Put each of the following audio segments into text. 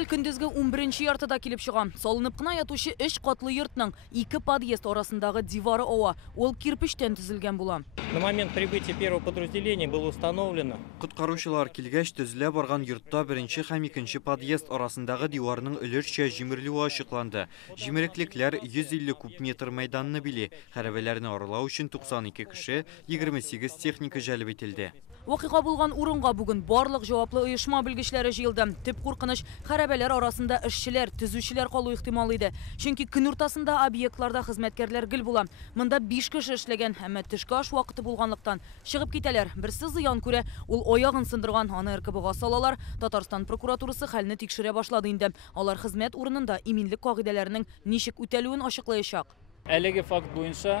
хәл көндезге 11-нче яртыда килеп чыга. Салынып кына ятучы 3 катлы йортның 2 подъезд арасындагы дивары ава. Ул кирпичтән төзелгән була. На момент прибытия первого подразделения было установлено. Коткаручылар килгәч төзелә барган йортта 1-нче һәм 2-нче подъезд арасындагы диварның өлешчә җимерелүе ачыкланды. Җимереклекләр 150 куб метр мәйданны били. Хәрабәләрне аралау өчен 92 кеше, 28 техника җәлеп ителде. Вакыйга булган урынга бүген барлык җаваплы оешма белгечләре җыелды. Төп куркыныч хәрабәләр арасында эшчеләр, төзүчеләр калу ихтимал иде. Чөнки көн уртасында объектларда хезмәткәрләр гел була. Монда 5 кеше эшләгән, әмма төшке аш вакыты булганлыктан чыгып китәләр. Берсе зыян күрә, ул аягын сындырган, аны РКБга салалар. Татарстан прокуратурасы хәлне тикшерә башлады инде. Алар хезмәт урынында иминлек кагыйдәләренең ничек үтәлүен ачыклаячак. Әлеге факт буенча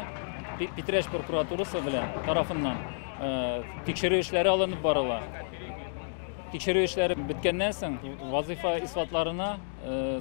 Питрәш прокуратурасы белән тарафыннан тикшерү эшләре алынып барыла. Тикшерү эшләре беткәннән соң вазифа исбатларына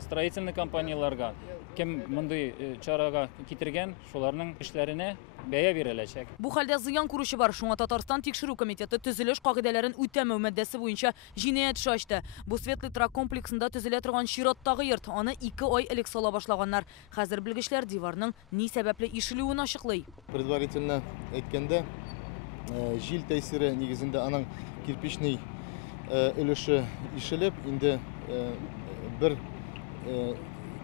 строительный компанияларга кем мондый чарага китергән, шуларның эшләренә бәя биреләчәк. Бу хәлдә зыян күрүче бар. Шуңа Татарстан тикшерү комитеты төзелеш кагыйдәләрен үтәмәү маддәсе буенча җинаять эше ачты. Бу Светлый трак комплексында төзелә торган чираттагы йорт. Аны 2 ай элек сала башлаганнар. Хәзер белгечләр диварның ни сәбәпле ишелүен ачыклый. Предварительно әйткәндә, җил тәэсире нигезендә аның кирпичный өлеше ишелеп, инде бер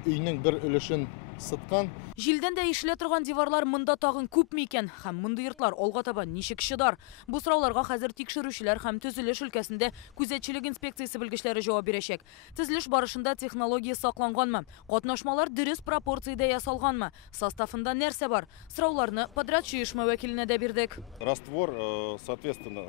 өйнең бер өлешен сыткан. Җилдән дә ишелә торган диварлар монда тагын күпме икән һәм мондый йортлар алга таба ничек чыдар? Бу сорауларга хәзер тикшерүчеләр һәм төзелеш өлкәсендә күзәтчелек инспекциясе белгечләре җавап бирәчәк. Төзелеш барышында технология сакланганмы? Катнашмалар дөрес пропорциядә ясалганмы? Составында нәрсә бар? Сорауларны подрядчы оешма вәкиленә дә бирдек. Раствор, соответственно,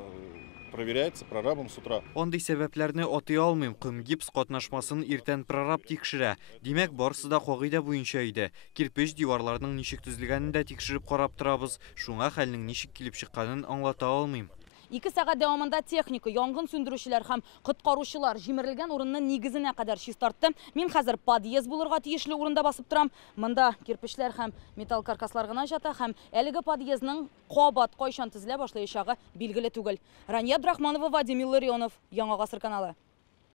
проверяется прорабом с утра. Андый сәбәпләрне атый алмыйм. Ком гипс катнашмасын иртән прораб тикшерә. Димәк, барысы да кагыйдә буенча иде. Кирпич диварларның ничек төзелгәнен дә тикшереп карап торабыз. Шуңа хәлнең ничек килеп чыкканын аңлата алмыйм. 2 сәгать дәвамында техника, янгын сүндерүчеләр һәм коткаручылар җимерелгән урынның нигезенә кадәр чистартты. Мин хәзер подъезд булырга тиешле урында басып торам. Монда кирпечләр һәм металл каркаслар гына жата һәм әлеге подъездның кабат кайчан төзелә башлаячагы билгеле түгел. Рания Абдрахманова, Вадим Илларионов, Яңа Гасыр каналы.